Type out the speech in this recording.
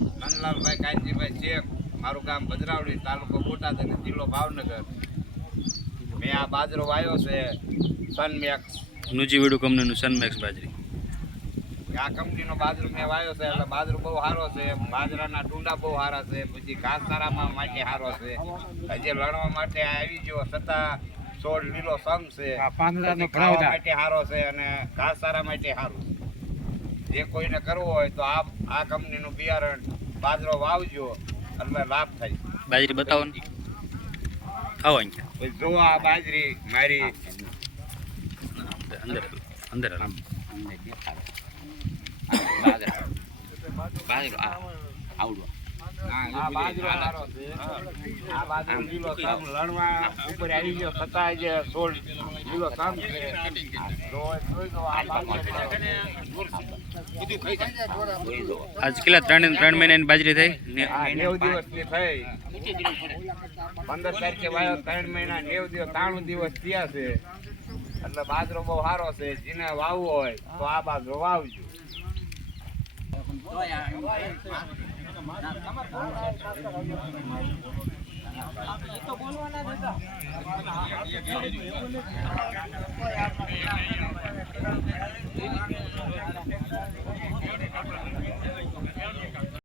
નંદલાલભાઈ કાંજીભાઈ શેખ મારું ગામ ભદ્રાવડી તાલુકો બોટાદ અને જિલ્લો ભાવનગર. મેં આ બાજરો વાયો છે સનમેક્સ નુજી વેડુ કંપનીનું સનમેક્સ બાજરી. આ કંપનીનો બાજરો મેં વાયો છે એટલે બાજરો બહુ સારો છે બાજરાના ટુંડા બહુ સારા છે પછી ઘાસચારામાં માટે સારો છે. હજી લણવા માટે આવી ગયો છતાં છોડ લીલો સંગ છે. ખાવા માટે સારો છે અને ઘાસચારા માટે સારું છે. જે કોઈને કરવો હોય તો આ આ કંપનીનું બિયારણ બાજરો વાવજો એટલે લાભ થાય. બાજરી બતાવો ને. આવો અહીંયા. જો આ બાજરી મારી અંદર અંદર હાલો. આ બાજરો સારો છે. આ બાજરો લીલો સંગ લણવા ઉપર આવી ગયો છતાં જે છોડ લીલો સંગ છે. જોઈ જોઈ તો આ બાજરો આજ કેટલા ત્રણ ત્રણ મહિનાની બાજરી થઈ? નેવ દિવસની થઈ. પંદર તારીખે વાયો ત્રણ મહિના નેવ દિવસ ત્રાણું દિવસ થયા છે. એટલે બાજરો બહુ સારો છે. જેને વાવવો હોય તો આ બાજરો વાવજો. બોલવાના